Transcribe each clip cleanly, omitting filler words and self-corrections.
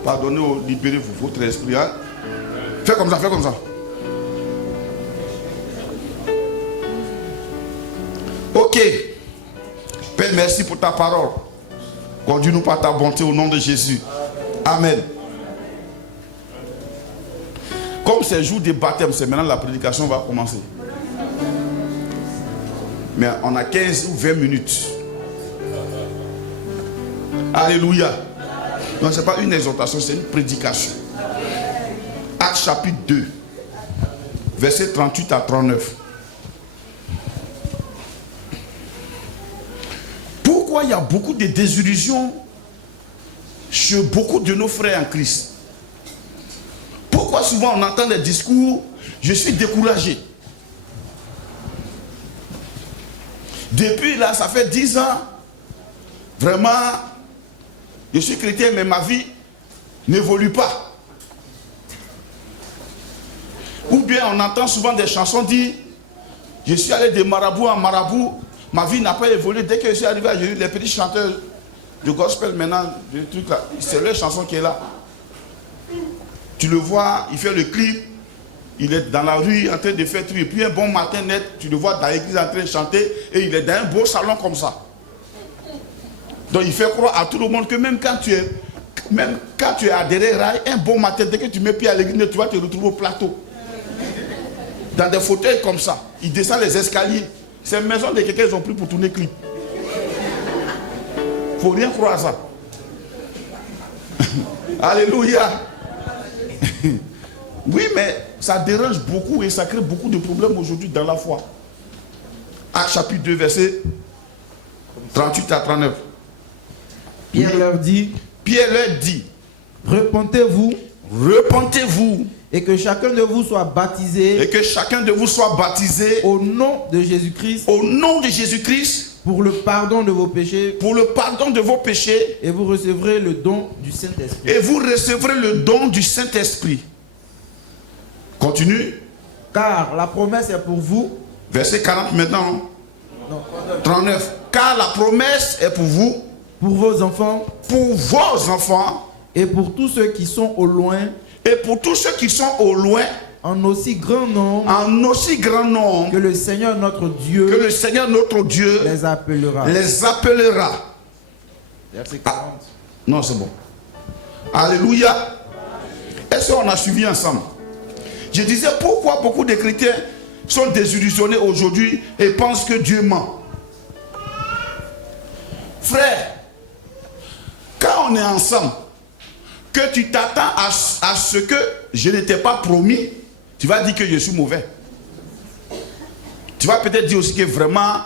pardonnez, libérez-vous, votre esprit. Hein? Fais comme ça, fais comme ça. Ok. Père, merci pour ta parole. Conduis-nous par ta bonté au nom de Jésus. Amen. Comme c'est le jour des baptêmes, c'est maintenant la prédication va commencer. Mais on a 15 ou 20 minutes. Alléluia. Donc ce n'est pas une exhortation, c'est une prédication. Actes chapitre 2, versets 38 à 39. Pourquoi il y a beaucoup de désillusions chez beaucoup de nos frères en Christ? Pourquoi souvent on entend des discours, je suis découragé. Depuis là, ça fait 10 ans, vraiment, je suis chrétien, mais ma vie n'évolue pas. Ou bien on entend souvent des chansons dire, je suis allé de marabout en marabout, ma vie n'a pas évolué. Dès que je suis arrivé à Jésus, les petits chanteurs de gospel maintenant, c'est leur chanson qui est là. Tu le vois, il fait le clip, il est dans la rue en train de faire tout. Et puis un bon matin net, tu le vois dans l'église en train de chanter et il est dans un beau salon comme ça. Donc il fait croire à tout le monde que même quand tu es adhéré rail, un bon matin, dès que tu mets pied à l'église, tu vas te retrouver au plateau. Dans des fauteuils comme ça. Il descend les escaliers. C'est une maison de quelqu'un qu'ils ont pris pour tourner clip. Il ne faut rien croire à ça. Alléluia. Oui, mais ça dérange beaucoup et ça crée beaucoup de problèmes aujourd'hui dans la foi. Actes chapitre 2, verset 38 à 39. Pierre leur dit, repentez-vous, et que chacun de vous soit baptisé, au nom de Jésus-Christ, pour le pardon de vos péchés, et vous recevrez le don du Saint-Esprit. Continue. Car la promesse est pour vous. Verset 40 maintenant. Non, 39. Car la promesse est pour vous. Pour vos enfants. Et pour tous ceux qui sont au loin. En aussi grand nombre. Que le Seigneur notre Dieu. Les appellera. Verset 40. Ah, non, c'est bon. Alléluia. Est-ce qu'on a suivi ensemble? Je disais pourquoi beaucoup de chrétiens sont désillusionnés aujourd'hui et pensent que Dieu ment. Frère, quand on est ensemble, que tu t'attends à ce que je ne t'ai pas promis, tu vas dire que je suis mauvais. Tu vas peut-être dire aussi que vraiment,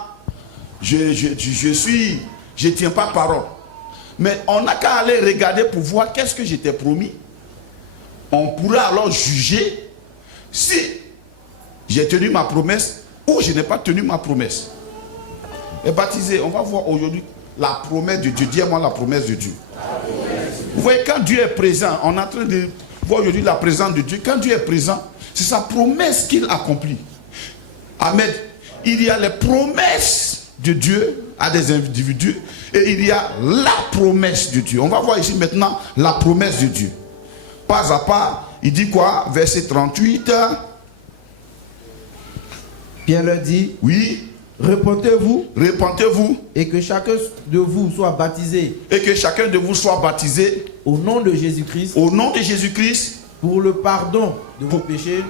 je ne tiens pas parole. Mais on n'a qu'à aller regarder pour voir qu'est-ce que je t'ai promis. On pourra alors juger si j'ai tenu ma promesse ou je n'ai pas tenu ma promesse. Et baptisé, on va voir aujourd'hui la promesse de Dieu. Dis-moi la promesse de Dieu. Vous voyez, quand Dieu est présent, on est en train de voir aujourd'hui la présence de Dieu. Quand Dieu est présent, c'est sa promesse qu'il accomplit. Amen. Il y a les promesses de Dieu à des individus et il y a la promesse de Dieu. On va voir ici maintenant la promesse de Dieu. Pas à pas, il dit quoi? Verset 38. Pierre leur dit, oui. Repentez-vous, et que chacun de vous soit baptisé, au nom de Jésus-Christ, pour le pardon de vos péchés,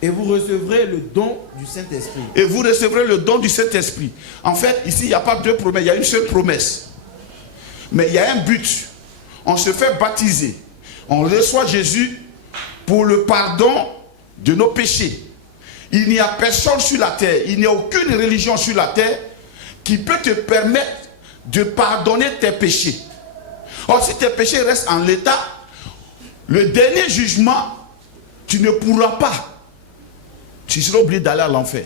et vous recevrez le don du Saint-Esprit. En fait, ici, il n'y a pas deux promesses, il y a une seule promesse. Mais il y a un but. On se fait baptiser. On reçoit Jésus pour le pardon de nos péchés. Il n'y a personne sur la terre, il n'y a aucune religion sur la terre qui peut te permettre de pardonner tes péchés. Or, si tes péchés restent en l'état, le dernier jugement, tu ne pourras pas. Tu seras obligé d'aller à l'enfer.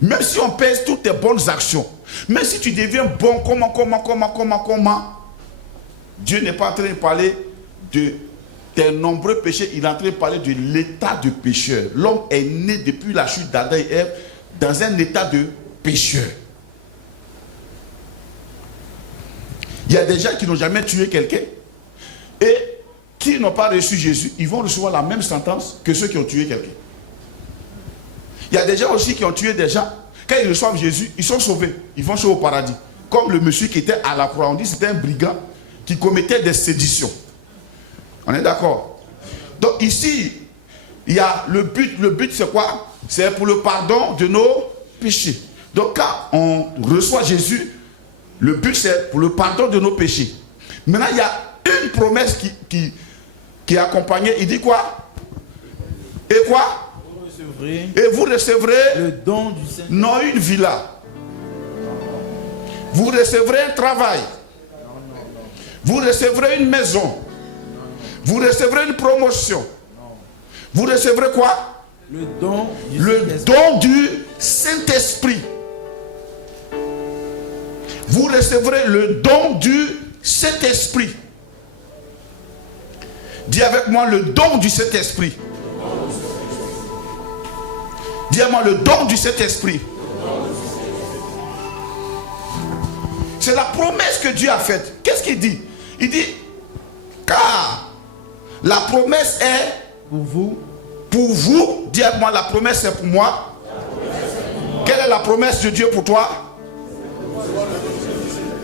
Même si on pèse toutes tes bonnes actions, même si tu deviens bon, comment, Dieu n'est pas en train de parler de tes nombreux péchés, il est en train de parler de l'état de pécheur. L'homme est né depuis la chute d'Adam et Ève dans un état de pécheur. Il y a des gens qui n'ont jamais tué quelqu'un et qui n'ont pas reçu Jésus, ils vont recevoir la même sentence que ceux qui ont tué quelqu'un. Il y a des gens aussi qui ont tué des gens. Quand ils reçoivent Jésus, ils sont sauvés. Ils vont au paradis. Comme le monsieur qui était à la croix. On dit que c'était un brigand qui commettait des séditions. On est d'accord? Donc ici, il y a le but. Le but c'est quoi? C'est pour le pardon de nos péchés. Donc quand on reçoit Jésus, le but c'est pour le pardon de nos péchés. Maintenant il y a une promesse qui est accompagnée. Il dit quoi? Et quoi? Et vous recevrez le don du Seigneur. Non une villa. Vous recevrez un travail. Vous recevrez une maison. Vous recevrez une promotion. Vous recevrez quoi? Le don du Saint-Esprit. Vous recevrez le don du Saint-Esprit. Dis avec moi le don du Saint-Esprit. Dis-moi le don du Saint-Esprit. C'est la promesse que Dieu a faite. Qu'est-ce qu'il dit? Il dit, car la promesse est pour vous. Pour vous. Dis-moi, la promesse est pour moi. Quelle est la promesse de Dieu pour toi?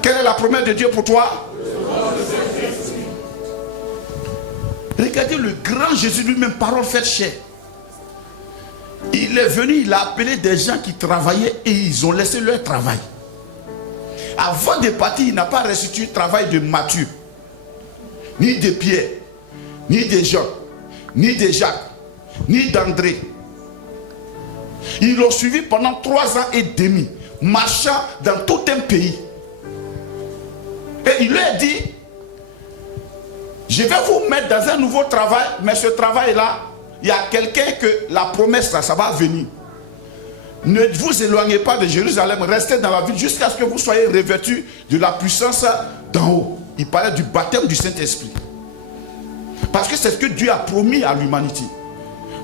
Quelle est la promesse de Dieu pour toi? Regardez le grand Jésus lui-même, parole faite chair. Il est venu, il a appelé des gens qui travaillaient et ils ont laissé leur travail. Avant de partir, il n'a pas restitué le travail de Matthieu, ni de Pierre, ni de Jean, ni de Jacques, ni d'André. Ils l'ont suivi pendant 3 ans et demi, marchant dans tout un pays. Et il leur a dit, je vais vous mettre dans un nouveau travail, mais ce travail-là, il y a quelqu'un que la promesse là, ça va venir. Ne vous éloignez pas de Jérusalem, restez dans la ville jusqu'à ce que vous soyez revêtus de la puissance d'en haut. Il parlait du baptême du Saint-Esprit. Parce que c'est ce que Dieu a promis à l'humanité.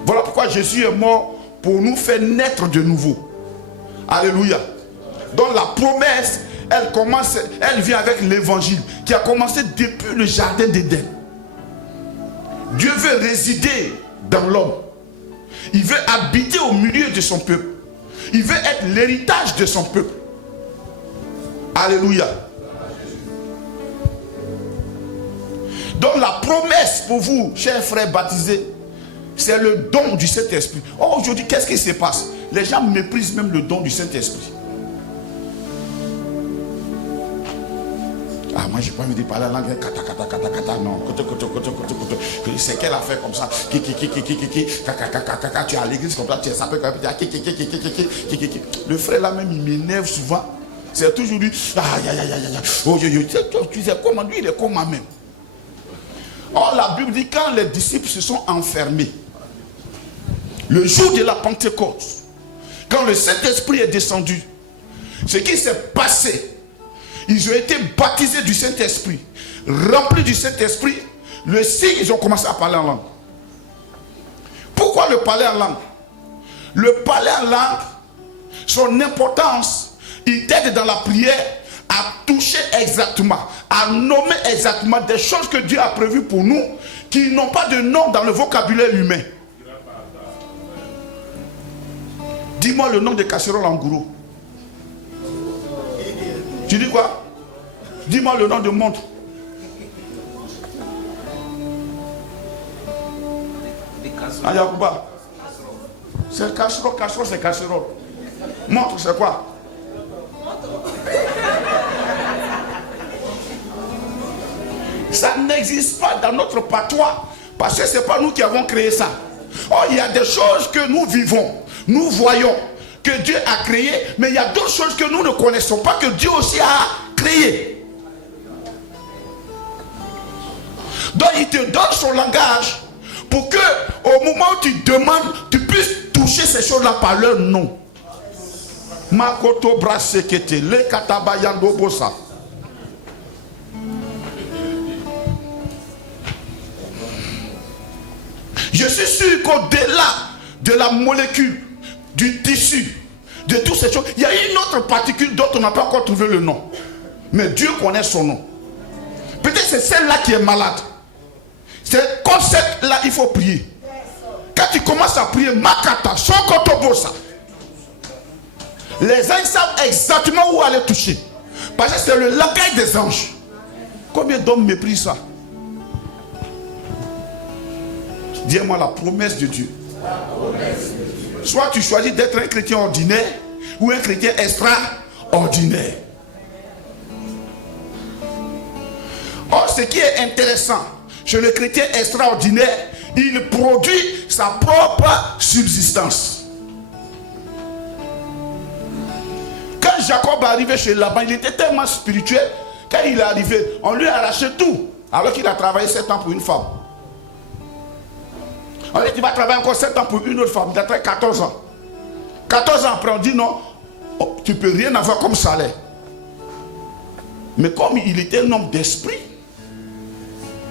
Voilà pourquoi Jésus est mort pour nous faire naître de nouveau. Alléluia. Donc la promesse, elle vient avec l'évangile qui a commencé depuis le jardin d'Éden. Dieu veut résider dans l'homme. Il veut habiter au milieu de son peuple. Il veut être l'héritage de son peuple. Alléluia. Donc la promesse pour vous, chers frères baptisés, c'est le don du Saint-Esprit. Oh, aujourd'hui, qu'est-ce qui se passe? Les gens méprisent même le don du Saint-Esprit. Ah, moi, j'ai pas envie de parler la langue. Kata, kata, kata, kata. Non. C'est qu'elle a fait comme ça. Tu es à l'église comme ça. Tu es sapé comme ça. Le frère là même, il m'énerve souvent. C'est toujours lui. Oh, tu sais comment lui, il est comme moi-même. Or, la Bible dit quand les disciples se sont enfermés, le jour de la Pentecôte, quand le Saint-Esprit est descendu, ce qui s'est passé, ils ont été baptisés du Saint-Esprit, remplis du Saint-Esprit. Le signe, ils ont commencé à parler en langue. Pourquoi le parler en langue? Le parler en langue, son importance, il t'aide dans la prière à toucher exactement, à nommer exactement des choses que Dieu a prévues pour nous, qui n'ont pas de nom dans le vocabulaire humain. Dis-moi le nom de casserole en gourou. Tu dis quoi? Dis-moi le nom de montre. Ah, Yacouba. C'est casserole, casserole, c'est casserole. Montre, c'est quoi? Ça n'existe pas dans notre patois, parce que ce n'est pas nous qui avons créé ça. Oh, il y a des choses que nous vivons, nous voyons, que Dieu a créé, mais il y a d'autres choses que nous ne connaissons pas, que Dieu aussi a créé. Donc il te donne son langage pour que au moment où tu demandes, tu puisses toucher ces choses-là par leur nom. Makoto brasekete, le katabayando bosa. Je suis sûr qu'au-delà de la molécule, du tissu, de toutes ces choses, il y a une autre particule dont on n'a pas encore trouvé le nom. Mais Dieu connaît son nom. c'est celle-là qui est malade. C'est comme celle-là, il faut prier. Quand tu commences à prier, Makata, Sokotobosa, les anges savent exactement où aller toucher. Parce que c'est le langage des anges. Combien d'hommes méprisent ça? Dis-moi la promesse de Dieu. Soit tu choisis d'être un chrétien ordinaire ou un chrétien extraordinaire. Or, ce qui est intéressant chez le chrétien extraordinaire, il produit sa propre subsistance. Quand Jacob est arrivé chez Laban, il était tellement spirituel. Quand il est arrivé, on lui a arraché tout. Alors qu'il a travaillé 7 ans pour une femme. On dit qu'il va travailler encore 7 ans pour une autre femme. Il a travaillé 14 ans. 14 ans après, on dit non, tu ne peux rien avoir comme salaire. Mais comme il était un homme d'esprit,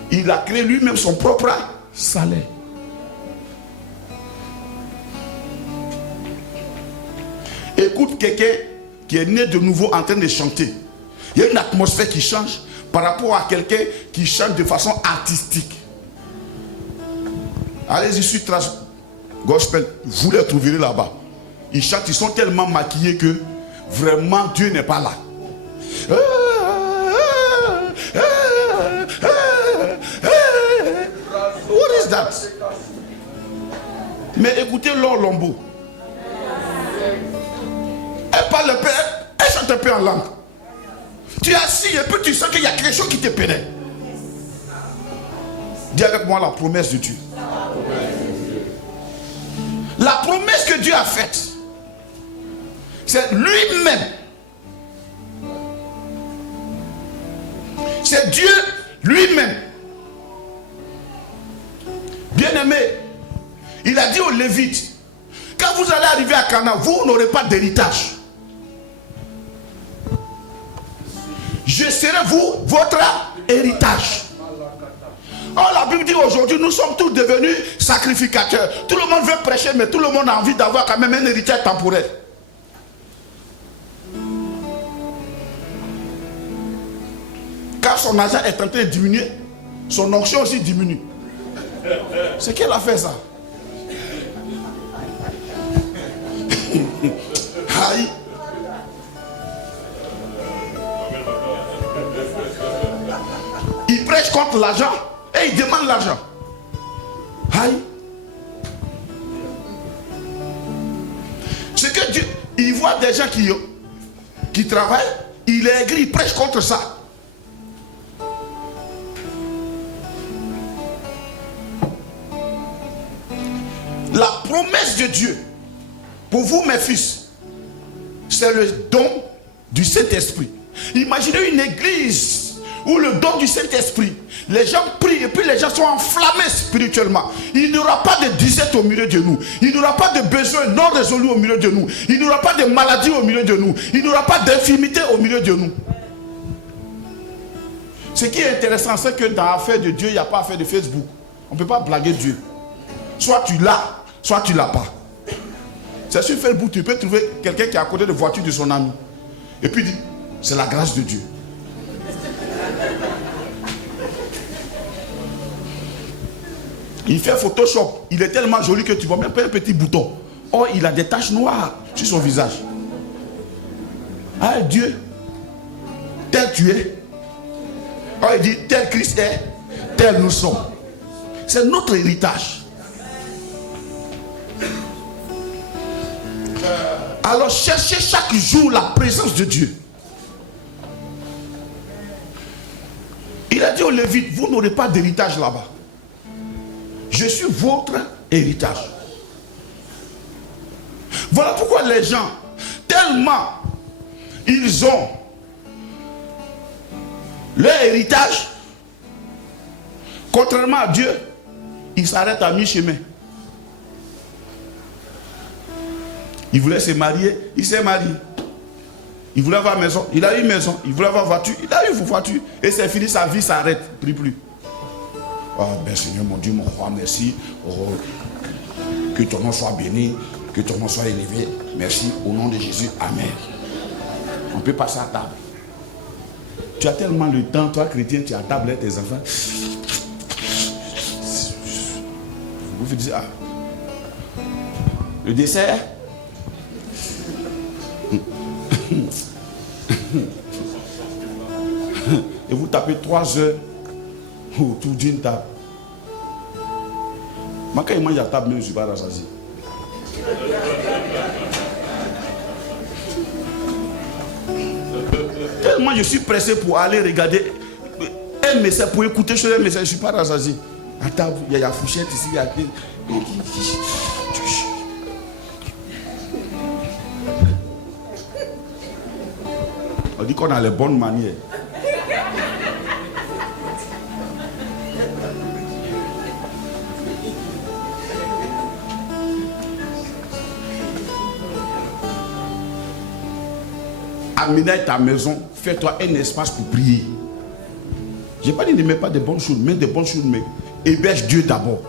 il a créé lui-même son propre salaire. Écoute quelqu'un qui est né de nouveau en train de chanter. Il y a une atmosphère qui change par rapport à quelqu'un qui chante de façon artistique. Allez-y sur Trace Gospel, vous les trouverez là-bas. Ils chantent, ils sont tellement maquillés que vraiment Dieu n'est pas là. What is that? Mais écoutez Laure Lombo. Elle parle un peu, elle chante un peu en langue. Tu es assis et puis tu sens qu'il y a quelque chose qui te pénètre. Dis avec moi la promesse de Dieu. La promesse que Dieu a faite, c'est lui-même. C'est Dieu lui-même. Bien-aimé, il a dit aux Lévites, quand vous allez arriver à Canaan, vous n'aurez pas d'héritage. Je serai votre héritage. Oh, la Bible dit aujourd'hui, nous sommes tous devenus sacrificateurs. Tout le monde veut prêcher, mais tout le monde a envie d'avoir quand même un héritage temporel. Car son argent est en train de diminuer, son onction aussi diminue. C'est qu'elle a fait ça. Aïe. Il prêche contre l'argent et il demande l'argent. Aïe. C'est que Dieu, il voit des gens qui travaillent, il est aigri, il prêche contre ça. La promesse de Dieu pour vous, mes fils, c'est le don du Saint-Esprit. Imaginez une église où le don du Saint-Esprit, les gens prient et puis les gens sont enflammés spirituellement. Il n'y aura pas de disette au milieu de nous. Il n'y aura pas de besoins non résolus au milieu de nous. Il n'y aura pas de maladie au milieu de nous. Il n'y aura pas d'infirmité au milieu de nous. Ce qui est intéressant, c'est que dans l'affaire de Dieu, il n'y a pas affaire de Facebook. On ne peut pas blaguer Dieu. Soit tu l'as, soit tu ne l'as pas. C'est sur Facebook, tu peux trouver quelqu'un qui est à côté de la voiture de son ami. Et puis il dit, c'est la grâce de Dieu. Il fait Photoshop. Il est tellement joli que tu vois même pas un petit bouton. Or, il a des taches noires sur son visage. Ah, Dieu, tel tu es. Or, il dit, tel Christ est, tel nous sommes. C'est notre héritage. Alors, cherchez chaque jour la présence de Dieu. Il a dit aux Lévites, vous n'aurez pas d'héritage là-bas. Je suis votre héritage. Voilà pourquoi les gens, tellement ils ont leur héritage, contrairement à Dieu, ils s'arrêtent à mi-chemin. Il voulait se marier, il s'est marié. Il voulait avoir maison, il a eu maison. Il voulait avoir voiture, il a eu voiture. Et c'est fini, sa vie s'arrête, plus. Oh, ben Seigneur, mon Dieu, mon roi, merci. Oh, que ton nom soit béni, que ton nom soit élevé. Merci, au nom de Jésus, amen. On peut passer à table. Tu as tellement le temps, toi chrétien, tu as table avec tes enfants. Vous vous dites, ah, le dessert. Et vous tapez 3 heures autour d'une table. Moi, quand il mange à table, même, je ne suis pas rassasié. Tellement je suis pressé pour aller regarder un message, pour écouter sur un message, je ne suis pas rassasié. À table, il y a la fourchette ici, il y a... On dit qu'on a les bonnes manières. Aménage ta maison, fais-toi un espace pour prier. Je n'ai pas dit ne mets pas de bonnes choses, mets des bonnes choses, mais héberge Dieu d'abord.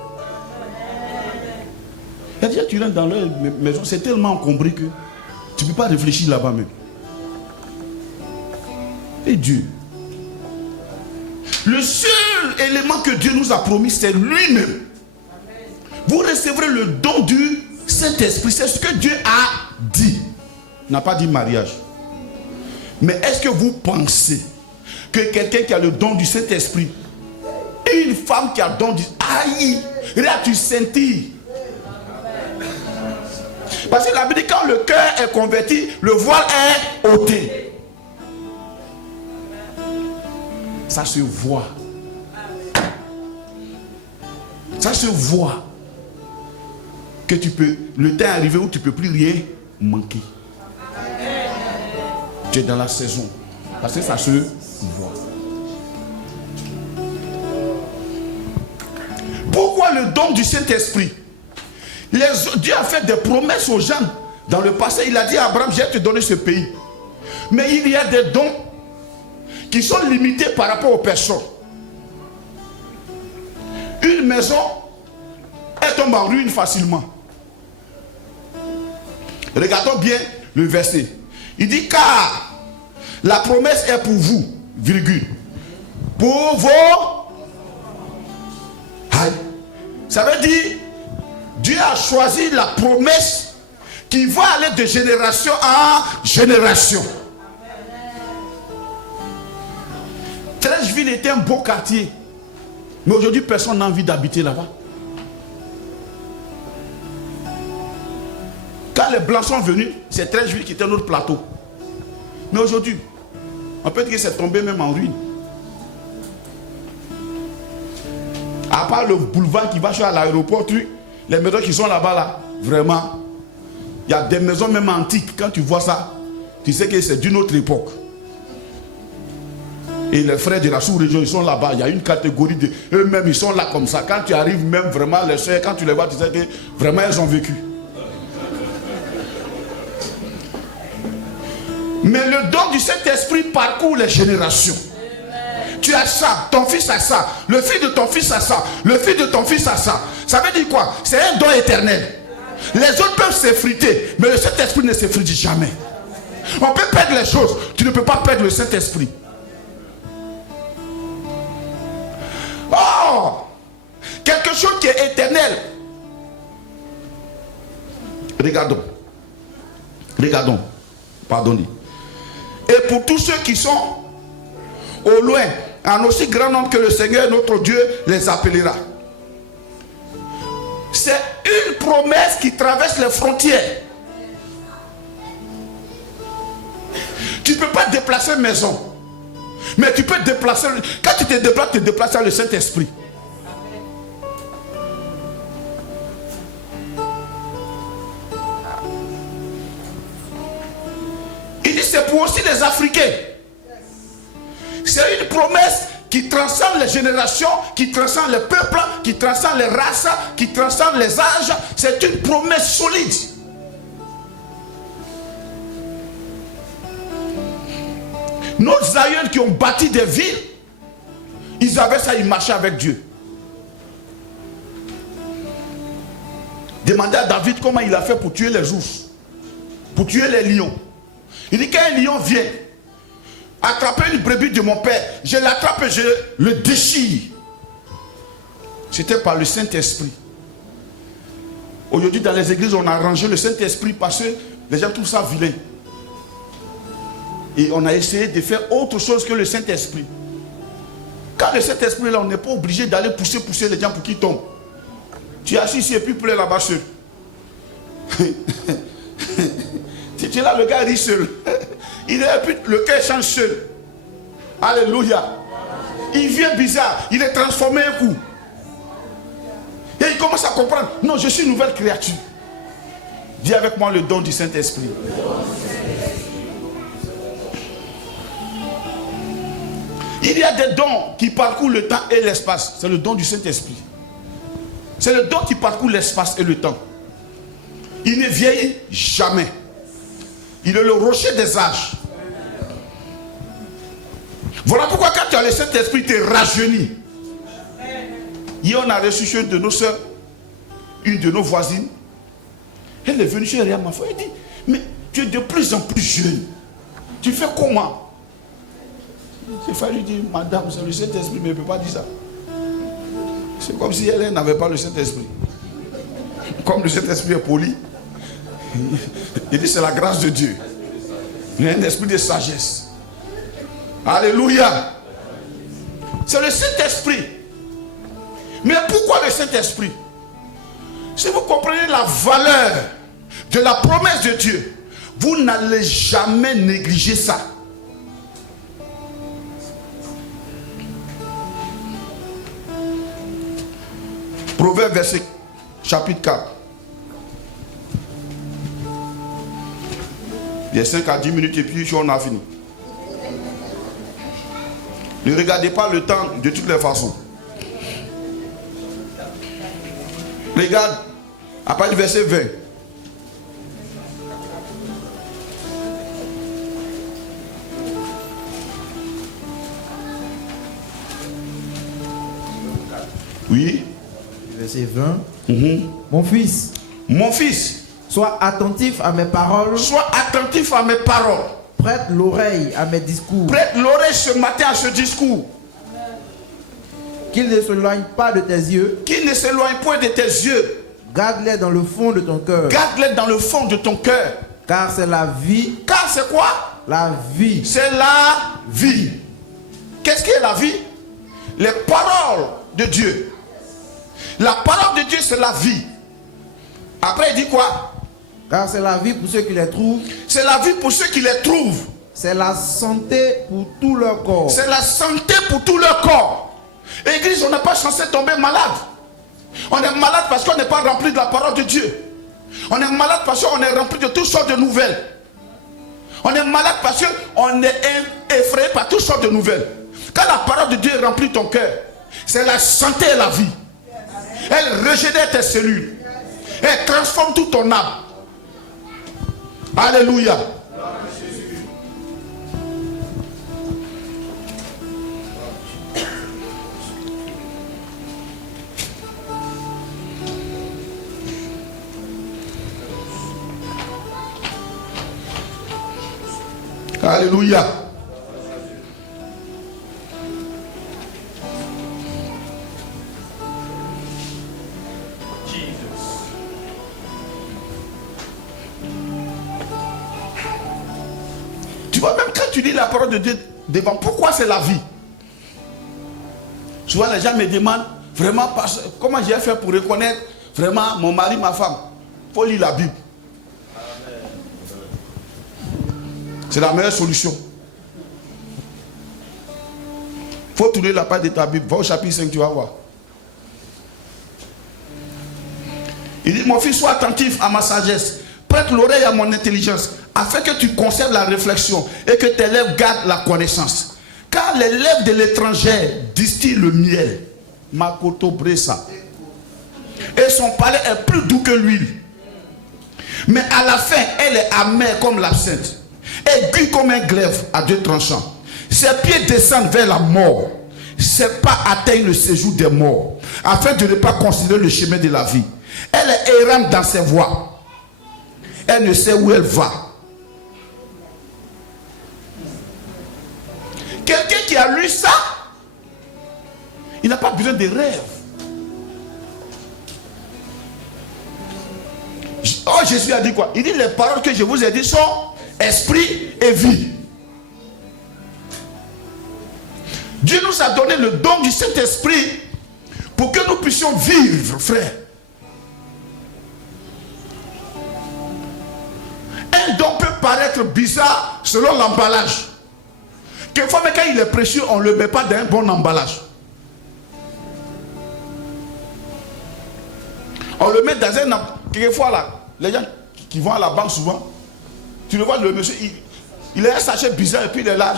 C'est-à-dire tu rentres dans leur maison, c'est tellement encombré que tu ne peux pas réfléchir là-bas même. Et Dieu. Le seul élément que Dieu nous a promis, c'est lui-même. Vous recevrez le don du Saint-Esprit. C'est ce que Dieu a dit. Il n'a pas dit mariage. Mais est-ce que vous pensez que quelqu'un qui a le don du Saint-Esprit et une femme qui a le don du... Aïe! Là, tu sentis. Parce que la Bible dit quand le cœur est converti, le voile est ôté. Ça se voit. Ça se voit. Que tu peux... Le temps est arrivé où tu ne peux plus rien manquer. Tu es dans la saison. Parce que ça se voit. Pourquoi le don du Saint-Esprit? Dieu a fait des promesses aux gens. Dans le passé, il a dit à Abraham, je vais te donner ce pays. Mais il y a des dons qui sont limités par rapport aux personnes. Une maison, elle tombe en ruine facilement. Regardons bien le verset. Il dit car la promesse est pour vous, virgule, pour vos... Aïe. Ça veut dire, Dieu a choisi la promesse qui va aller de génération en génération. Trècheville était un beau quartier. Mais aujourd'hui, personne n'a envie d'habiter là-bas. Quand les Blancs sont venus, c'est Trècheville qui était notre plateau. Mais aujourd'hui, on peut dire que c'est tombé même en ruine. À part le boulevard qui va à l'aéroport, les maisons qui sont là-bas, là, vraiment, il y a des maisons même antiques. Quand tu vois ça, tu sais que c'est d'une autre époque. Et les frères de la sous-région, ils sont là-bas. Il y a une catégorie de... Eux-mêmes, ils sont là comme ça. Quand tu arrives même vraiment, les soeurs, quand tu les vois, tu sais que vraiment, elles ont vécu. Mais le don du Saint-Esprit parcourt les générations. Tu as ça, ton fils a ça, le fils de ton fils a ça, le fils de ton fils a ça. Ça veut dire quoi? C'est un don éternel. Les autres peuvent s'effriter, mais le Saint-Esprit ne s'effrite jamais. On peut perdre les choses, tu ne peux pas perdre le Saint-Esprit. Oh, quelque chose qui est éternel. Regardons. Regardons. Pardonnez. Et pour tous ceux qui sont au loin, en aussi grand nombre que le Seigneur notre Dieu les appellera. C'est une promesse qui traverse les frontières. Tu ne peux pas déplacer une maison. Mais tu peux déplacer... Quand tu te déplaces à le Saint-Esprit. Il dit c'est pour aussi les Africains. C'est une promesse qui transcende les générations, qui transcende les peuples, qui transcende les races, qui transcende les âges. C'est une promesse solide. Nos aïeux qui ont bâti des villes, ils avaient ça, ils marchaient avec Dieu. Demandez à David comment il a fait pour tuer les ours, pour tuer les lions. Il dit qu'un lion vient, attraper une brebis de mon père, je l'attrape et je le déchire. C'était par le Saint-Esprit. Aujourd'hui, dans les églises, on a rangé le Saint-Esprit parce que les gens trouvent ça vilain. Et on a essayé de faire autre chose que le Saint-Esprit. Quand le Saint-Esprit est là, on n'est pas obligé d'aller pousser les gens pour qu'ils tombent. Tu es assis ici et puis pleure là-bas seul. Tu es là, le gars rit seul. Il est, puis le cœur change seul. Alléluia. Il vient bizarre, il est transformé un coup. Et il commence à comprendre. Non, je suis une nouvelle créature. Dis avec moi le don du Saint-Esprit. Il y a des dons qui parcourent le temps et l'espace. C'est le don du Saint-Esprit. C'est le don qui parcourt l'espace et le temps. Il ne vieillit jamais. Il est le rocher des âges. Voilà pourquoi quand tu as le Saint-Esprit, tu es rajeuni. Hier, on a reçu chez une de nos soeurs, une de nos voisines. Elle est venue chez Réa, ma foi. Elle dit, mais tu es de plus en plus jeune. Tu fais comment? J'ai fallu dire, madame, c'est le Saint-Esprit, mais elle ne peut pas dire ça. C'est comme si elle n'avait pas le Saint-Esprit. Comme le Saint-Esprit est poli, il dit, c'est la grâce de Dieu. Il y a un esprit de sagesse. Alléluia. C'est le Saint-Esprit. Mais pourquoi le Saint-Esprit? Si vous comprenez la valeur de la promesse de Dieu, vous n'allez jamais négliger ça. Proverbe verset chapitre 4. Il y a 5 à 10 minutes et puis on a fini. Ne regardez pas le temps de toutes les façons. Regarde, à partir du verset 20. Oui. Verset 20. Mon fils, sois attentif à mes paroles. Sois attentif à mes paroles. Prête l'oreille à mes discours. Prête l'oreille ce matin à ce discours. Qu'il ne s'éloigne pas de tes yeux. Qu'il ne s'éloigne point de tes yeux. Garde-les dans le fond de ton cœur. Garde-les dans le fond de ton cœur. Car c'est la vie. Car c'est quoi? La vie. C'est la vie. Qu'est-ce qui est la vie? Les paroles de Dieu. La parole de Dieu, c'est la vie. Après, il dit quoi? Car c'est la vie pour ceux qui les trouvent. C'est la vie pour ceux qui les trouvent. C'est la santé pour tout leur corps. C'est la santé pour tout leur corps. Église, on n'est pas censé tomber malade. On est malade parce qu'on n'est pas rempli de la parole de Dieu. On est malade parce qu'on est rempli de toutes sortes de nouvelles. On est malade parce qu'on est effrayé par toutes sortes de nouvelles. Quand la parole de Dieu remplit ton cœur, c'est la santé et la vie. Elle régénère tes cellules. Elle transforme toute ton âme. Alléluia. Alléluia. Tu vois, même quand tu lis la parole de Dieu devant, pourquoi c'est la vie? Souvent les gens me demandent vraiment comment j'ai fait pour reconnaître vraiment mon mari, ma femme. Il faut lire la Bible. C'est la meilleure solution. Il faut tourner la page de ta Bible. Va au chapitre 5, tu vas voir. Il dit, mon fils, sois attentif à ma sagesse. Prête l'oreille à mon intelligence, afin que tu conserves la réflexion et que tes lèvres gardent la connaissance. Car les lèvres de l'étranger distillent le miel. Makoto Bressa. Et son palais est plus doux que l'huile. Mais à la fin, elle est amère comme l'absinthe. Aiguë comme un glaive à deux tranchants. Ses pieds descendent vers la mort. Ses pas atteignent le séjour des morts, afin de ne pas considérer le chemin de la vie. Elle est errante dans ses voies. Elle ne sait où elle va. qui a lu ça, il n'a pas besoin de rêves. Oh, Jésus a dit quoi? Il dit les paroles que je vous ai dites sont esprit et vie. Dieu nous a donné le don du Saint-Esprit pour que nous puissions vivre, frère. Un don peut paraître bizarre selon l'emballage. Quelquefois, mais quand il est précieux, on ne le met pas dans un bon emballage. On le met dans un emballage. Quelquefois, là, les gens qui vont à la banque souvent, tu le vois, le monsieur, il a un sachet bizarre et puis il est là,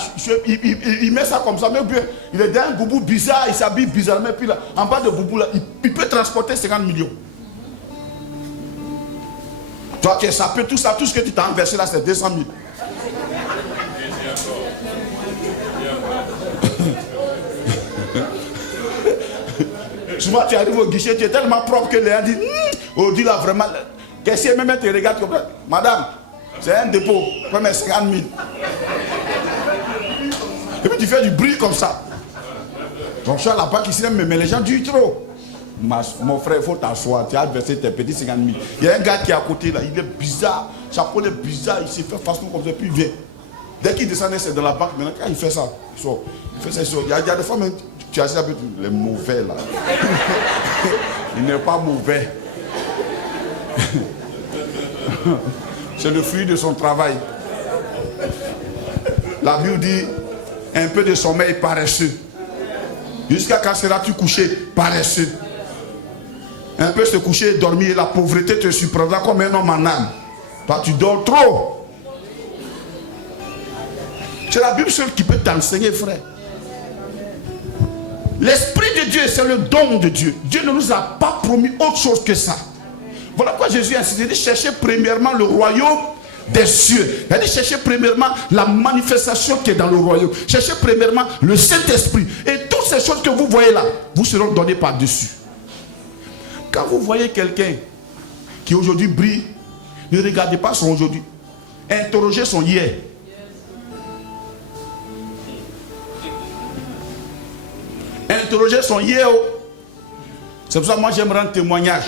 il met ça comme ça, mais bien, il est dans un boubou bizarre, il s'habille bizarrement, et puis là, en bas de boubou, là, il peut transporter 50 millions. Toi qui es sapé, tout ça, tout ce que tu t'as inversé là, c'est 200 000. Souvent tu arrives au guichet, tu es tellement propre que les gens disent, oh, dis là vraiment, qu'est-ce que même te regarde comme ça, madame, c'est un dépôt, comme 50 000. Et puis tu fais du bruit comme ça. Donc je suis à la banque ici, mais les gens disent trop. Mon frère, il faut t'asseoir, tu as versé tes petits 50 000. Il y a un gars qui est à côté là, il est bizarre, chapeau est bizarre, il s'est fait façon comme ça, puis il vient. Dès qu'il descend, c'est de la banque, maintenant quand il fait ça, il sort. Il fait ça, il y a des fois même, tu as dit avec les mauvais là. Il n'est pas mauvais. C'est le fruit de son travail. La Bible dit, un peu de sommeil paresseux. Jusqu'à quand seras-tu couché paresseux? Un peu se coucher et dormir, la pauvreté te surprendra comme un homme en âme. Toi, tu dors trop. C'est la Bible seule qui peut t'enseigner, frère. L'Esprit de Dieu, c'est le don de Dieu. Dieu ne nous a pas promis autre chose que ça. Voilà pourquoi Jésus a insisté de chercher premièrement le royaume des cieux. Il a dit chercher premièrement la manifestation qui est dans le royaume. Cherchez premièrement le Saint-Esprit. Et toutes ces choses que vous voyez là, vous seront données par-dessus. Quand vous voyez quelqu'un qui aujourd'hui brille, ne regardez pas son aujourd'hui. Interrogez son hier. Interrogez son hier. C'est pour ça que moi j'aime rendre témoignage.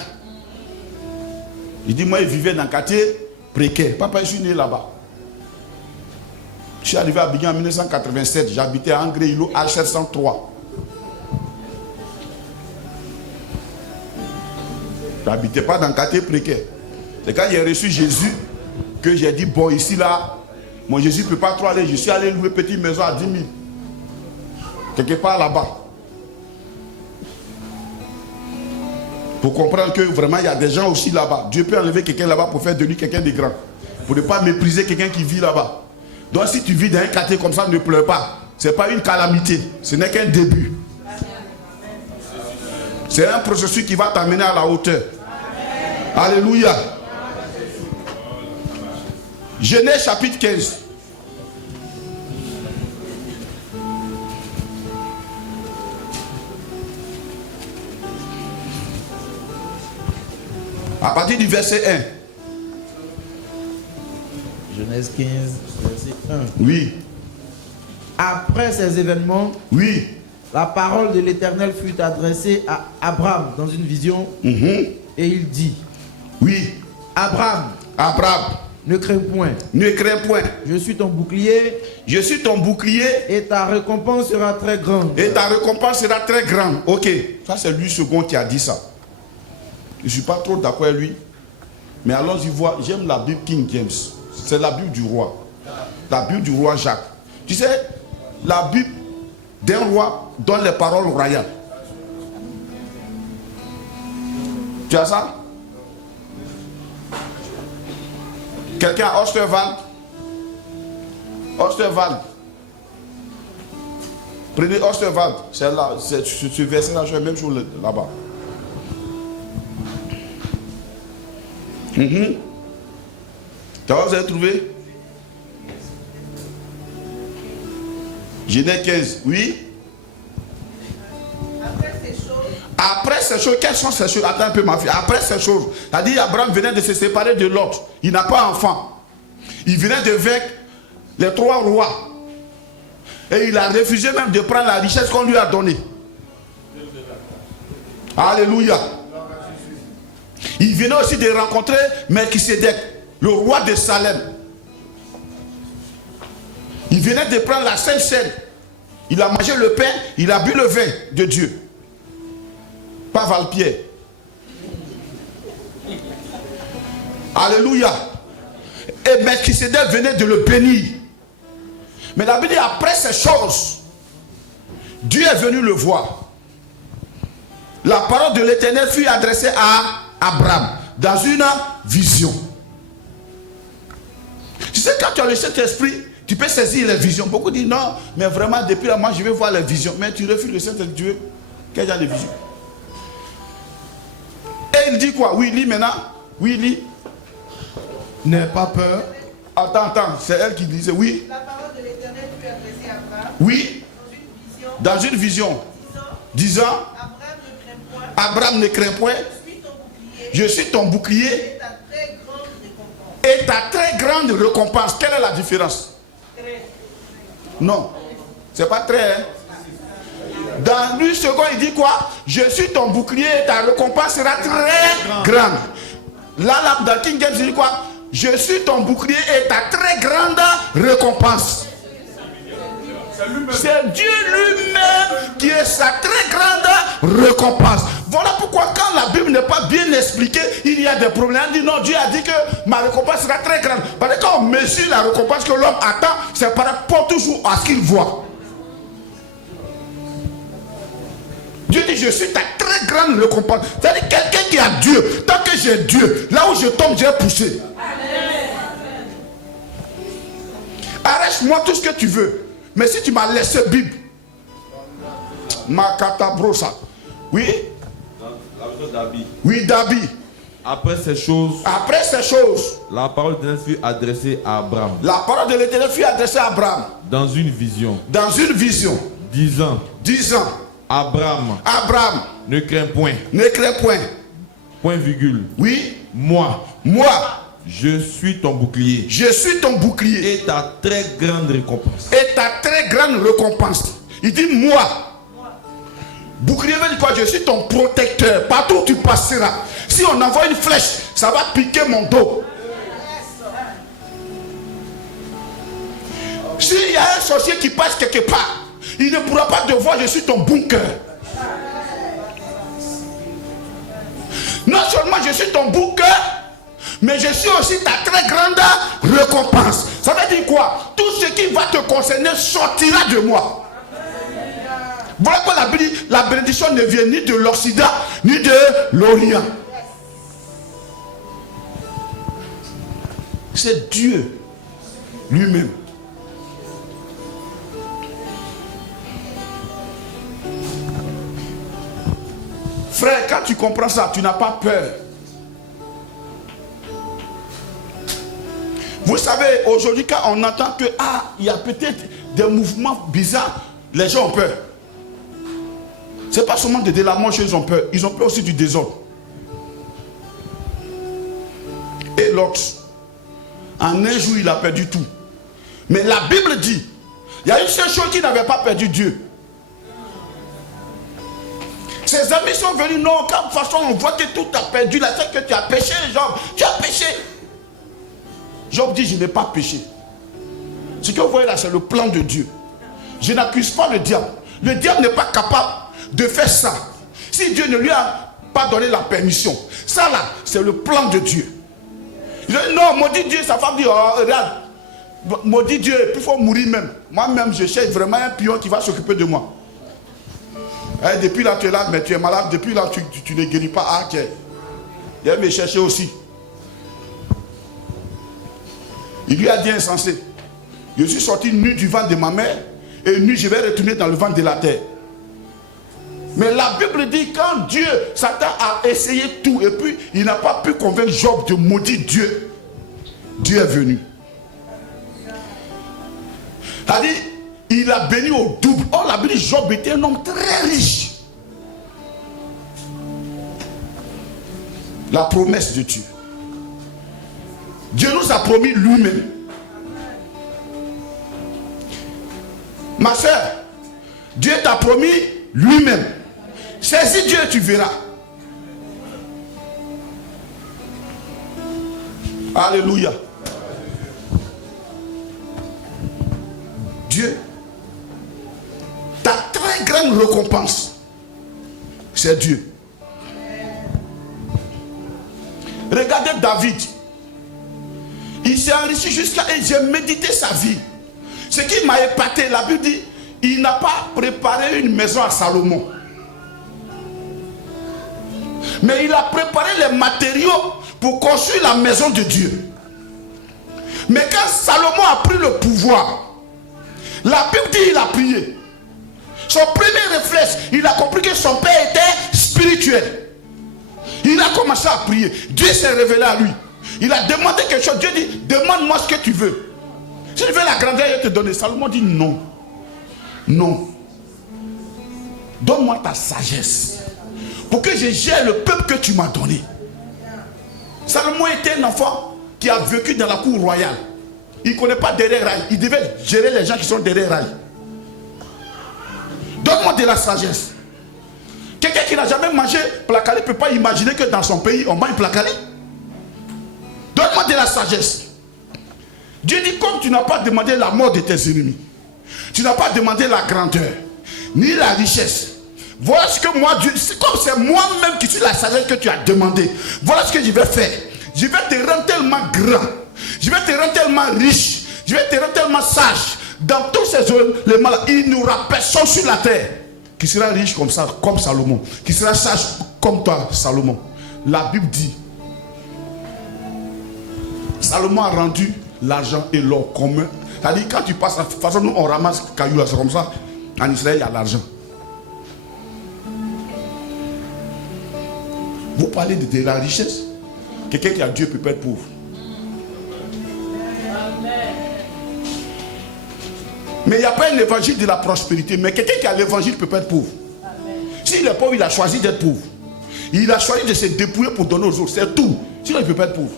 Il dit, moi il vivait dans un quartier précaire. Papa, je suis né là-bas. Je suis arrivé à Abidjan en 1987. J'habitais à Angré-Hilo, H703. Je n'habitais pas dans un quartier précaire. C'est quand j'ai reçu Jésus que j'ai dit, bon, ici là, mon Jésus ne peut pas trop aller. Je suis allé louer une petite maison à 10 000. Quelque part là-bas. Pour comprendre que vraiment il y a des gens aussi là-bas. Dieu peut enlever quelqu'un là-bas pour faire de lui quelqu'un de grand. Pour ne pas mépriser quelqu'un qui vit là-bas. Donc si tu vis dans un quartier comme ça, ne pleure pas. Ce n'est pas une calamité. Ce n'est qu'un début. C'est un processus qui va t'amener à la hauteur. Amen. Alléluia. Genèse chapitre 15. À partir du verset 1. Genèse 15, verset 1. Oui. Après ces événements, oui, la parole de l'Éternel fut adressée à Abraham dans une vision. Et il dit, oui, Abraham, ne crains point. Ne crains point. Je suis ton bouclier. Je suis ton bouclier. Et ta récompense sera très grande. Et ta récompense sera très grande. Ok. Ça, c'est lui second qui a dit ça. Je ne suis pas trop d'accord avec lui. Mais allons-y voir. J'aime la Bible King James. C'est la Bible du roi. La Bible du roi Jacques. Tu sais, la Bible d'un roi donne les paroles royales. Tu as ça? Quelqu'un à Osterwald? Osterwald. Prenez Osterwald. C'est là. Ce verset-là, je fais même chose là-bas. Tu vois, vous avez trouvé? Genèse 15, oui. Après ces choses, quelles sont ces choses? Attends un peu ma fille. Après ces choses, c'est-à-dire Abraham venait de se séparer de Lot. Il n'a pas d'enfant. Il venait de vaincre les 3 rois. Et il a refusé même de prendre la richesse qu'on lui a donnée. Alléluia. Il venait aussi de rencontrer Melchisedec, le roi de Salem. Il venait de prendre la Sainte Seine. Il a mangé le pain, il a bu le vin de Dieu. Pas Valpierre. Alléluia. Et Melchisedec venait de le bénir. Mais la Bible dit, après ces choses, Dieu est venu le voir. La parole de l'Éternel fut adressée à Abraham dans une vision. Tu sais, quand tu as le Saint-Esprit, tu peux saisir les visions. Beaucoup disent non, mais vraiment, depuis là, moi, je vais voir les visions. Mais tu refuses le Saint-Esprit, Dieu. Quel genre de vision? Et il dit quoi? Oui, lis maintenant. Oui, lis. N'aie pas peur. Attends, c'est elle qui disait oui. La parole de l'Éternel fut adressée à Abraham. Oui. Dans une vision. Disant, Abraham ne craint point. Je suis ton bouclier. Et ta très grande récompense. Quelle est la différence? Non. C'est pas très. Hein? Dans lui second, il dit quoi? Je suis ton bouclier et ta récompense sera très grande. Là, dans King James, il dit quoi? Je suis ton bouclier et ta très grande récompense. C'est Dieu lui-même qui est sa très grande récompense. Voilà pourquoi quand la Bible n'est pas bien expliquée, il y a des problèmes. On dit non, Dieu a dit que ma récompense sera très grande. Parce que quand on mesure la récompense que l'homme attend, c'est par rapport toujours à ce qu'il voit. Dieu dit, je suis ta très grande récompense. C'est-à-dire quelqu'un qui a Dieu. Tant que j'ai Dieu, là où je tombe, j'ai poussé. Arrête-moi tout ce que tu veux. Mais si tu m'as laissé Bible, Makatabrosa. Oui? Oui, Dabi. Après ces choses, la parole de l'Éternel fut adressée à Abraham. La parole de l'Éternel fut adressée à Abraham. Dans une vision. Disant. Abraham. Ne crains point. Point virgule. Oui. Moi. Je suis ton bouclier. Et ta très grande récompense. Il dit moi. Bouclier veut dire quoi? Je suis ton protecteur. Partout où tu passeras. Si on envoie une flèche, ça va piquer mon dos. S'il y a un sorcier qui passe quelque part, il ne pourra pas te voir. Je suis ton bunker. Non seulement je suis ton bunker, mais je suis aussi ta très grande récompense. Ça veut dire quoi? Tout ce qui va te concerner sortira de moi. Voilà quoi la Bible dit, la bénédiction ne vient ni de l'Occident, ni de l'Orient. C'est Dieu lui-même. Frère, quand tu comprends ça, tu n'as pas peur. Vous savez, aujourd'hui, quand on entend que il y a peut-être des mouvements bizarres, les gens ont peur. C'est pas seulement de la mort ils ont peur. Ils ont peur aussi du désordre. Et l'autre, en un jour, il a perdu tout. Mais la Bible dit, il y a une seule chose qui n'avait pas perdu Dieu. Ses amis sont venus, non, quand de toute façon on voit que tout a perdu, la seule que tu as péché, Job, tu as péché. Job dit, je n'ai pas péché. Ce que vous voyez là, c'est le plan de Dieu. Je n'accuse pas le diable. Le diable n'est pas capable de faire ça. Si Dieu ne lui a pas donné la permission. Ça là, c'est le plan de Dieu. Il dit, non, maudit Dieu, sa femme dit, oh, regarde, maudit Dieu, il faut mourir même. Moi-même, je cherche vraiment un pion qui va s'occuper de moi. Et depuis là, tu es là, mais tu es malade. Depuis là, tu ne guéris pas. Ah, tiens. Il va me chercher aussi. Il lui a dit insensé. Je suis sorti nu du ventre de ma mère. Et nu, je vais retourner dans le ventre de la terre. Mais la Bible dit, quand Dieu, Satan a essayé tout, et puis il n'a pas pu convaincre Job de maudire Dieu, Dieu est venu. C'est-à-dire, il a béni au double. Oh, la Bible dit, Job était un homme très riche. La promesse de Dieu. Dieu nous a promis lui-même. Ma soeur, Dieu t'a promis lui-même. Saisis Dieu, tu verras. Alléluia. Dieu, ta très grande récompense, c'est Dieu. Regardez David. Il s'est enrichi jusqu'à... Et j'ai médité sa vie. Ce qui m'a épaté, la Bible dit, il n'a pas préparé une maison à Salomon. Mais il a préparé les matériaux pour construire la maison de Dieu. Mais quand Salomon a pris le pouvoir, la Bible dit qu'il a prié. Son premier réflexe, il a compris que son père était spirituel. Il a commencé à prier. Dieu s'est révélé à lui. Il a demandé quelque chose. Dieu dit, demande-moi ce que tu veux. Si tu veux la grandeur, je vais te donner. Salomon dit non. Non. Donne-moi ta sagesse. Pour que je gère le peuple que tu m'as donné. Salomon était un enfant qui a vécu dans la cour royale. Il ne connaît pas derrière rail. Il devait gérer les gens qui sont derrière rail. Donne-moi de la sagesse. Quelqu'un qui n'a jamais mangé placali ne peut pas imaginer que dans son pays, on mange placali. Donne-moi de la sagesse. Dieu dit, comme tu n'as pas demandé la mort de tes ennemis, tu n'as pas demandé la grandeur, ni la richesse. Voilà ce que moi, Dieu, comme c'est moi-même qui suis la sagesse que tu as demandé. Voilà ce que je vais faire. Je vais te rendre tellement grand. Je vais te rendre tellement riche. Je vais te rendre tellement sage. Dans tous ces éléments, il n'y aura personne sur la terre qui sera riche comme ça, comme Salomon, qui sera sage comme toi, Salomon. La Bible dit, Salomon a rendu l'argent et l'or commun. C'est-à-dire, quand tu passes, de toute façon, nous on ramasse cailloux, c'est comme ça. En Israël, il y a l'argent. Vous parlez de la richesse. Quelqu'un qui a Dieu peut pas être pauvre. Mais il n'y a pas un évangile de la prospérité. Mais quelqu'un qui a l'évangile ne peut pas être pauvre. S'il est pauvre, il a choisi d'être pauvre. Il a choisi de se dépouiller pour donner aux autres. C'est tout. Sinon, il ne peut pas être pauvre.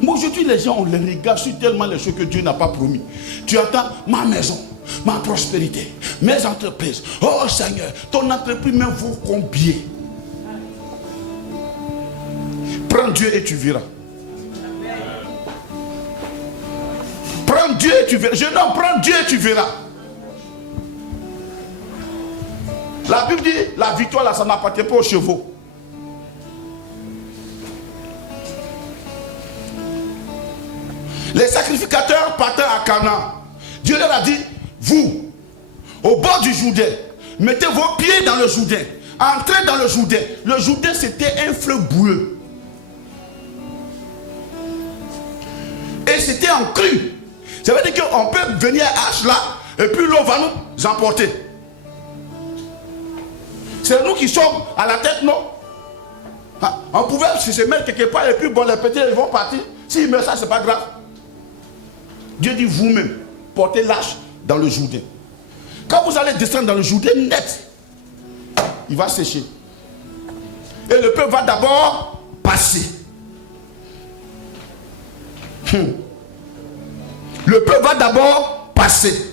Moi, aujourd'hui, les gens, on les regarde sur tellement les choses que Dieu n'a pas promis. Tu entends ma maison, ma prospérité, mes entreprises. Oh Seigneur, ton entreprise me vaut combien? Prends Dieu et tu verras. Prends Dieu et tu verras. Je non, prends Dieu et tu verras. La Bible dit, la victoire là, ça n'appartient pas aux chevaux. Les sacrificateurs partaient à Canaan. Dieu leur a dit, vous, au bord du Jourdain, mettez vos pieds dans le Jourdain. Entrez dans le Jourdain. Le Jourdain, c'était un fleuve boueux. Et c'était en crue. Ça veut dire qu'on peut venir à H là, et puis l'eau va nous emporter. C'est nous qui sommes à la tête, non? On pouvait se mettre quelque part, et puis bon, les petits ils vont partir. S'ils meurent, ça, c'est pas grave. Dieu dit vous-même, portez l'arche dans le Jourdain. Quand vous allez descendre dans le Jourdain net, il va sécher. Et le peuple va d'abord passer. Le peuple va d'abord passer.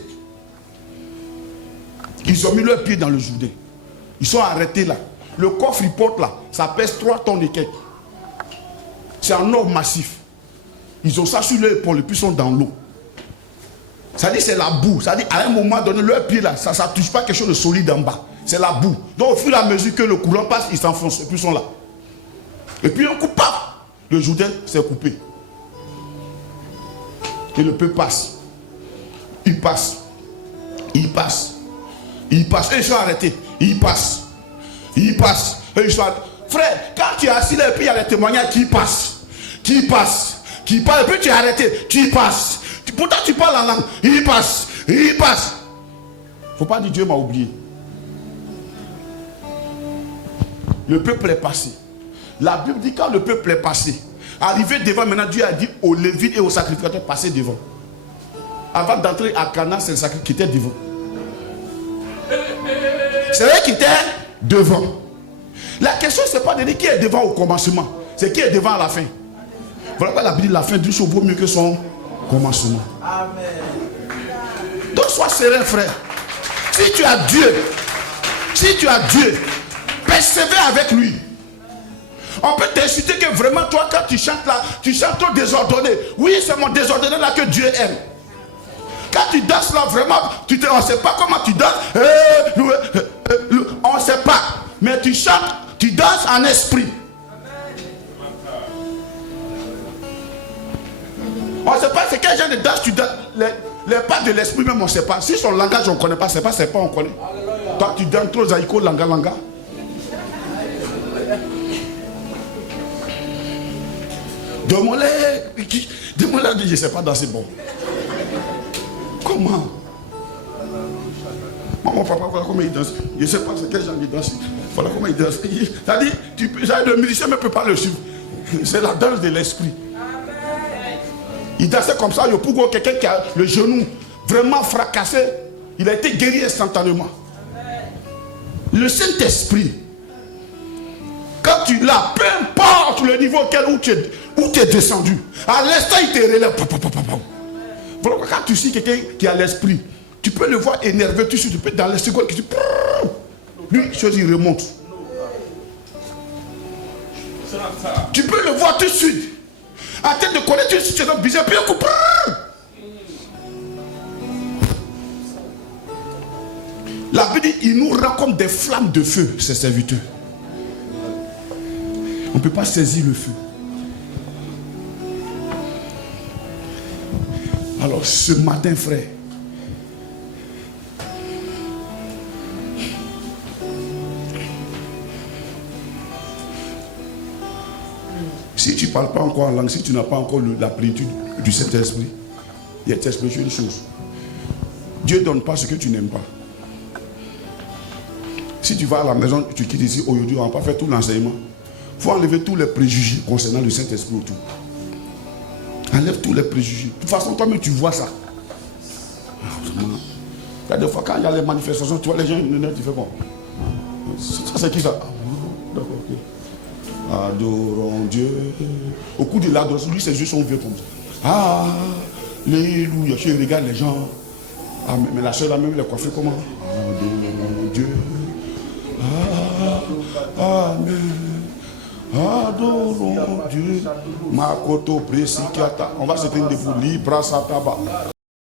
Ils ont mis leurs pieds dans le Jourdain. Ils sont arrêtés là. Le coffre il porte là, ça pèse 3 tonnes et quelques. C'est un or massif. Ils ont ça sur leur épaule et puis ils sont dans l'eau. Ça dit c'est la boue. Ça dit à un moment donné, leur pied là, ça ne touche pas quelque chose de solide en bas. C'est la boue. Donc au fur et à mesure que le courant passe, ils s'enfoncent et puis ils sont là. Et puis un coup, paf, le Jourdain s'est coupé. Et le peuple passe. Il passe. Il passe. Il passe. Et ils sont arrêtés. Il passe. Il passe. Et ils sont arrêtés. Frère, quand tu es assis là et puis il y a les témoignages qui passent. Qui passent. Qui passent. Et puis tu es arrêté. Tu passes. Pourtant tu parles en langue. Il passe. Il passe. Il ne faut pas dire Dieu m'a oublié. Le peuple est passé. La Bible dit quand le peuple est passé, arrivé devant, maintenant Dieu a dit aux Lévites et aux sacrificateurs, passez devant. Avant d'entrer à Canaan, c'est le sacrificateur qui était devant. C'est eux qui étaient devant. La question, ce n'est pas de dire qui est devant au commencement, c'est qui est devant à la fin. Voilà pourquoi la Bible dit la fin du show vaut mieux que son commencement. Amen. Donc sois serein, frère. Si tu as Dieu, persévère avec lui. On peut t'insulter que vraiment, toi, quand tu chantes là, tu chantes trop désordonné. Oui, c'est mon désordonné là que Dieu aime. Quand tu danses là, vraiment, on ne sait pas comment tu danses. On ne sait pas. Mais tu chantes, tu danses en esprit. On ne sait pas c'est quel genre de danse tu danses. Les pas de l'esprit même, on ne sait pas. Si son langage, on ne connaît pas, c'est pas, on connaît. Toi, tu danses trop zaïko, langa. Demande-le, je ne sais pas danser bon. Comment? Maman, papa, voilà comment il danse. Je ne sais pas c'est quel genre de danse. Voilà comment il danse. C'est-à-dire, le musicien ne peut pas le suivre. C'est la danse de l'esprit. Il dansait comme ça. Pour quelqu'un qui a le genou vraiment fracassé, il a été guéri instantanément. Le Saint-Esprit, quand tu l'as, peu importe le niveau où tu es descendu, à l'instant il te relève. Voilà, quand tu sais quelqu'un qui a l'esprit, tu peux le voir énervé, tu peux dans les secondes, lui, chose il remonte. Tu peux le voir tout de suite. En train de connaître une situation bizarre, puis la Bible dit, il nous rend comme des flammes de feu, ses serviteurs. On ne peut pas saisir le feu. Alors ce matin, frère, si tu ne parles pas encore en langue, si tu n'as pas encore la plénitude du Saint-Esprit, il y a t'expliquer une chose. Dieu ne donne pas ce que tu n'aimes pas. Si tu vas à la maison, tu quittes ici, aujourd'hui, on ne va pas faire tout l'enseignement. Il faut enlever tous les préjugés concernant le Saint-Esprit autour. Enlève tous les préjugés. De toute façon, toi-même, tu vois ça. Il y a des fois, quand il y a les manifestations, tu vois les gens, tu fais bon. Ça, c'est qui ça? D'accord, ok. Adorons Dieu. Au cours de l'adoration, lui, ses yeux sont vieux comme ça. Alléluia. Je regarde les gens. Ah, mais la soeur, là même, elle est coiffée comment? Adorons Dieu. Amen. Adorons Dieu. Makoto Presikiata. On va se tenir debout. Libra Sataba.